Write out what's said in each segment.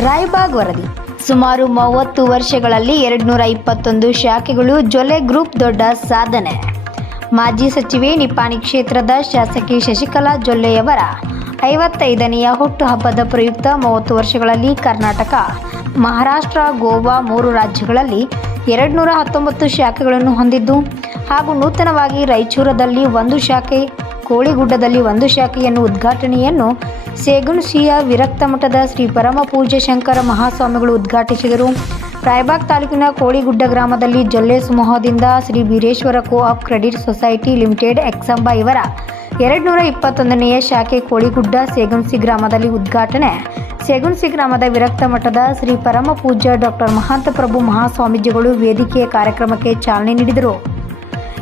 ರಾಯಬಾಗ್ ವರದಿ. ಸುಮಾರು ಮೂವತ್ತು ವರ್ಷಗಳಲ್ಲಿ ಎರಡುನೂರ ಇಪ್ಪತ್ತೊಂದು ಶಾಖೆಗಳು ಜೊಲೆ ಗ್ರೂಪ್ ದೊಡ್ಡ ಸಾಧನೆ. ಮಾಜಿ ಸಚಿವೆ ನಿಪಾಣಿ ಕ್ಷೇತ್ರದ ಶಾಸಕಿ ಶಶಿಕಲಾ ಜೊಲ್ಲೆಯವರ ಐವತ್ತೈದನೆಯ ಹುಟ್ಟುಹಬ್ಬದ ಪ್ರಯುಕ್ತ ಮೂವತ್ತು ವರ್ಷಗಳಲ್ಲಿ ಕರ್ನಾಟಕ, ಮಹಾರಾಷ್ಟ್ರ, ಗೋವಾ ಮೂರು ರಾಜ್ಯಗಳಲ್ಲಿ ಎರಡುನೂರ ಹತ್ತೊಂಬತ್ತು ಶಾಖೆಗಳನ್ನು ಹೊಂದಿದ್ದು ಹಾಗೂ ನೂತನವಾಗಿ ರಾಯಚೂರದಲ್ಲಿ ಒಂದು ಶಾಖೆ ಕೋಳಿಗುಡ್ಡದಲ್ಲಿ ಒಂದು ಶಾಖೆಯನ್ನು ಉದ್ಘಾಟನೆಯನ್ನು ಸೇಗುಣಸಿಯ ವಿರಕ್ತ ಮಠದ ಶ್ರೀ ಪರಮ ಪೂಜ್ಯ ಶಂಕರ ಮಹಾಸ್ವಾಮಿಗಳು ಉದ್ಘಾಟಿಸಿದರು. ರಾಯಬಾಗ್ ತಾಲೂಕಿನ ಕೋಳಿಗುಡ್ಡ ಗ್ರಾಮದಲ್ಲಿ Jolle ಸಮೂಹದಿಂದ Shri Veereshwara co op credit society limited Eksamba ಇವರ ಎರಡುನೂರ ಇಪ್ಪತ್ತೊಂದನೆಯ ಶಾಖೆ ಕೋಳಿಗುಡ್ಡ ಸೇಗುಣಸಿ ಗ್ರಾಮದಲ್ಲಿ ಉದ್ಘಾಟನೆ. ಸೇಗುಣಸಿ ಗ್ರಾಮದ ವಿರಕ್ತ ಮಠದ ಶ್ರೀ ಪರಮ ಪೂಜ್ಯ ಡಾಕ್ಟರ್ ಮಹಾಂತ ಪ್ರಭು ಮಹಾಸ್ವಾಮೀಜಿಗಳು ವೇದಿಕೆಯ ಕಾರ್ಯಕ್ರಮಕ್ಕೆ ಚಾಲನೆ ನೀಡಿದರು.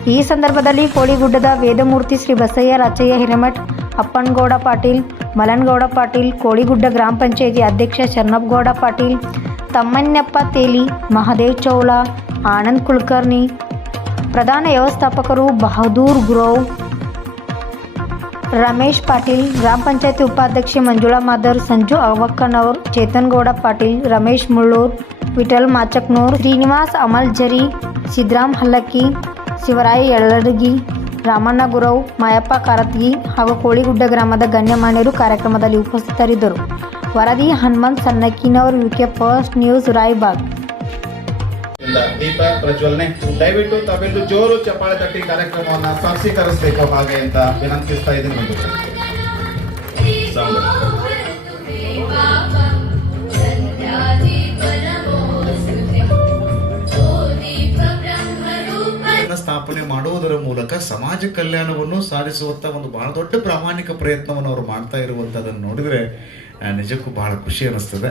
ಈ ಸಂದರ್ಭದಲ್ಲಿ ಕೋಳಿಗುಡ್ಡದ ವೇದಮೂರ್ತಿ ಶ್ರೀ ಬಸಯ್ಯ ರಾಚಯ್ಯ ಹಿರೇಮಠ್, ಅಪ್ಪನಗೌಡ ಪಾಟೀಲ್, ಮಲನಗೌಡ ಪಾಟೀಲ್, ಕೋಳಿಗುಡ್ಡ ಗ್ರಾಮ ಪಂಚಾಯಿತಿ ಅಧ್ಯಕ್ಷ ಶರಣಪ್ಪಗೌಡ ಪಾಟೀಲ್ ತಮ್ಮಣ್ಣಪ್ಪ ತೇಲಿ, ಮಹದೇವ್ ಚೌಲ, ಆನಂದ್ ಕುಲಕರ್ಣಿ, ಪ್ರಧಾನ ವ್ಯವಸ್ಥಾಪಕರು ಬಹದೂರ್ ಗುರವ್, ರಮೇಶ್ ಪಾಟೀಲ್, ಗ್ರಾಮ ಪಂಚಾಯಿತಿ ಉಪಾಧ್ಯಕ್ಷೆ ಮಂಜುಳಾ ಮಾದರ್, ಸಂಜು ಅವಕ್ಕನವರ್ ಚೇತನ್ ಗೌಡ ಪಾಟೀಲ್, ರಮೇಶ್ ಮುಳ್ಳೂರ್, ವಿಠಲ್ ಮಾಚಕ್ನೂರ್, ಶ್ರೀನಿವಾಸ್ ಅಮಲ್ ಜರಿ ಸಿದ್ರಾಮ್ ಹಲ್ಲಕ್ಕಿ ಶಿವರಾಯ ಎಳ್ಳಡಗಿ ರಾಮಣ್ಣ ಗುರವ್ ಮಾಯಪ್ಪ ಕಾರತ್ಗಿ ಹಾಗೂ ಕೋಳಿಗುಡ್ಡ ಗ್ರಾಮದ ಗಣ್ಯಮಾನ್ಯರು ಕಾರ್ಯಕ್ರಮದಲ್ಲಿ ಉಪಸ್ಥಿತರಿದ್ದರು. ವರದಿ Hanumant Sannakkinavaru UK first news Raibag. ದೀಪ ಪ್ರಜ್ವಲನೆ. ದಯವಿಟ್ಟು ತಾವೆಲ್ಲರೂ ಜೋರು ಚಪ್ಪಾಳೆ ತಟ್ಟಿ ಕಾರ್ಯಕ್ರಮವನ್ನ ಸಾಕ್ಷೀಕರಿಸಬೇಕು ಹಾಗೆ ಅಂತ ವಿನಂತಿಸ್ತಾ ಇದ್ದೀನಿ. ಮೂಲಕ ಸಮಾಜ ಕಲ್ಯಾಣವನ್ನು ಸಾಧಿಸುವಂಥ ಒಂದು ಬಹಳ ದೊಡ್ಡ ಪ್ರಾಮಾಣಿಕ ಪ್ರಯತ್ನವನ್ನು ಅವರು ಮಾಡ್ತಾ ಇರುವಂತದನ್ನು ನೋಡಿದ್ರೆ ನಿಜಕ್ಕೂ ಬಹಳ ಖುಷಿ ಅನಿಸ್ತದೆ.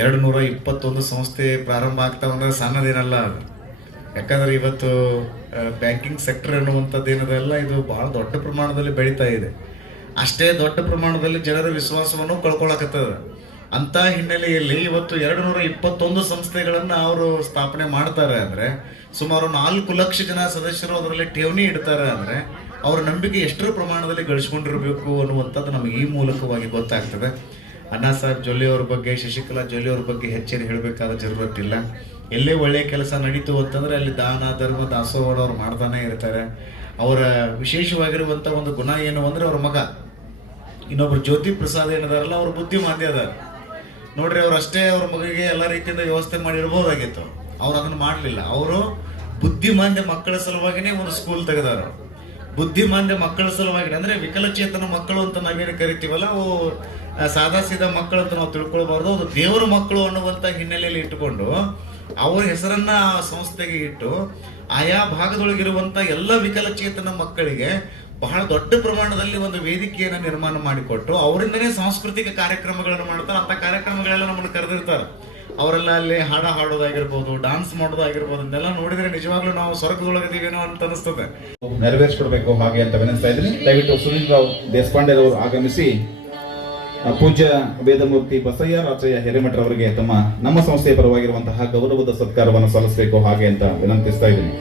ಎರಡು ನೂರ ಇಪ್ಪತ್ತೊಂದು ಸಂಸ್ಥೆ ಪ್ರಾರಂಭ ಆಗ್ತಾವಂದ್ರೆ ಸಣ್ಣದೇನಲ್ಲ ಅದು. ಯಾಕಂದ್ರೆ ಇವತ್ತು ಬ್ಯಾಂಕಿಂಗ್ ಸೆಕ್ಟರ್ ಅನ್ನುವಂಥದ್ದು ಏನದಲ್ಲ ಇದು ಬಹಳ ದೊಡ್ಡ ಪ್ರಮಾಣದಲ್ಲಿ ಬೆಳೀತಾ ಇದೆ. ಅಷ್ಟೇ ದೊಡ್ಡ ಪ್ರಮಾಣದಲ್ಲಿ ಜನರ ವಿಶ್ವಾಸವನ್ನು ಕಳ್ಕೊಳಕತ್ತದ. ಅಂತ ಹಿನ್ನೆಲೆಯಲ್ಲಿ ಇವತ್ತು ಎರಡು ನೂರ ಇಪ್ಪತ್ತೊಂದು ಸಂಸ್ಥೆಗಳನ್ನ ಅವರು ಸ್ಥಾಪನೆ ಮಾಡ್ತಾರೆ ಅಂದ್ರೆ ಸುಮಾರು ನಾಲ್ಕು ಲಕ್ಷ ಜನ ಸದಸ್ಯರು ಅದರಲ್ಲಿ ಠೇವಣಿ ಇಡ್ತಾರೆ ಅಂದ್ರೆ ಅವರ ನಂಬಿಕೆ ಎಷ್ಟರ ಪ್ರಮಾಣದಲ್ಲಿ ಗಳಿಸ್ಕೊಂಡಿರಬೇಕು ಅನ್ನುವಂಥದ್ದು ನಮಗೆ ಈ ಮೂಲಕವಾಗಿ ಗೊತ್ತಾಗ್ತದೆ. ಅಣ್ಣಾ ಸಾಹೇಬ್ ಜೊಲ್ಲೆ ಅವ್ರ ಬಗ್ಗೆ, ಶಶಿಕಲಾ ಜೊಲ್ಲೆ ಅವ್ರ ಬಗ್ಗೆ ಹೆಚ್ಚೇನು ಹೇಳಬೇಕಾದ ಜರುರತ್ತಿಲ್ಲ ಎಲ್ಲೇ ಒಳ್ಳೆಯ ಕೆಲಸ ನಡೀತು ಅಂತಂದರೆ ಅಲ್ಲಿ ದಾನ, ಧರ್ಮ ದಾಸೋಹ ಅವ್ರು ಮಾಡ್ತಾನೆ ಇರ್ತಾರೆ. ಅವರ ವಿಶೇಷವಾಗಿರುವಂಥ ಒಂದು ಗುಣ ಏನು ಅಂದ್ರೆ ಅವ್ರ ಮಗ. ಇನ್ನೊಬ್ರು ಜ್ಯೋತಿ ಪ್ರಸಾದ್ ಏನಿದಾರಲ್ಲ, ಅವ್ರ ಬುದ್ಧಿಮಾಂದ್ಯ ಅದಾರ. ನೋಡ್ರಿ, ಅವ್ರು ಅಷ್ಟೇ ಅವ್ರ ಮಗಿಗೆ ಎಲ್ಲ ರೀತಿಯಿಂದ ವ್ಯವಸ್ಥೆ ಮಾಡಿರ್ಬೋದಾಗಿತ್ತು ಅವ್ರು ಅದನ್ನ ಮಾಡಲಿಲ್ಲ. ಅವರು ಬುದ್ಧಿಮಾಂದ್ಯ ಮಕ್ಕಳ ಸಲುವಾಗಿನೇ ಒಂದು ಸ್ಕೂಲ್ ತೆಗೆದವರು ಬುದ್ಧಿಮಾಂದ್ಯ ಮಕ್ಕಳ ಸಲುವಾಗಿ ಅಂದ್ರೆ ವಿಕಲಚೇತನ ಮಕ್ಕಳು ಅಂತ ನಾವೇನು ಕರಿತೀವಲ್ಲ, ಅವು ಸಾದಾ ಸೀದಾ ಮಕ್ಕಳು ಅಂತ ನಾವು ತಿಳ್ಕೊಳ್ಬಾರ್ದು. ಅದು ದೇವರ ಮಕ್ಕಳು ಅನ್ನುವಂಥ ಹಿನ್ನೆಲೆಯಲ್ಲಿ ಇಟ್ಟುಕೊಂಡು, ಅವರ ಹೆಸರನ್ನ ಸಂಸ್ಥೆಗೆ ಇಟ್ಟು, ಆಯಾ ಭಾಗದೊಳಗಿರುವಂತ ಎಲ್ಲ ವಿಕಲಚೇತನ ಮಕ್ಕಳಿಗೆ ಬಹಳ ದೊಡ್ಡ ಪ್ರಮಾಣದಲ್ಲಿ ಒಂದು ವೇದಿಕೆಯನ್ನು ನಿರ್ಮಾಣ ಮಾಡಿಕೊಟ್ಟು ಅವರಿಂದನೇ ಸಾಂಸ್ಕೃತಿಕ ಕಾರ್ಯಕ್ರಮಗಳನ್ನು ಮಾಡ್ತಾರೆ, ಅಂತ ಕಾರ್ಯಕ್ರಮಗಳೆಲ್ಲ ನಮ್ಮನ್ನು ಕರೆದಿರ್ತಾರೆ. ಅವರೆಲ್ಲ ಅಲ್ಲಿ ಹಾಡ ಹಾಡೋದಾಗಿರ್ಬೋದು ಡಾನ್ಸ್ ಮಾಡೋದಾಗಿರ್ಬೋದು ಇದೆಲ್ಲ ನೋಡಿದ್ರೆ ನಿಜವಾಗ್ಲೂ ನಾವು ಸ್ವರ್ಗದೊಳಗಿದ್ದೀವೇನೋ ಅಂತ ಅನಿಸ್ತದೆ. ನೆರವೇರಿಸ್ಕೊಡ್ಬೇಕು ಹಾಗೆ ಅಂತ ವಿನಂತಿಸ್ತಾ ಇದ್ದೀನಿ. ದಯವಿಟ್ಟು ಸುನೀಲ್ ರಾವ್ ದೇಶಪಾಂಡೆ ಅವರು ಆಗಮಿಸಿ ಪೂಜ್ಯ ವೇದಮೂರ್ತಿ ಬಸಯ್ಯ ರಾಚಯ್ಯ ಹಿರೇಮಠರವರಿಗೆ ತಮ್ಮ ನಮ್ಮ ಸಂಸ್ಥೆಯ ಪರವಾಗಿರುವಂತಹ ಗೌರವದ ಸತ್ಕಾರವನ್ನು ಸಲ್ಲಿಸಬೇಕು ಹಾಗೆ ಅಂತ ವಿನಂತಿಸ್ತಾ ಇದ್ದೀನಿ.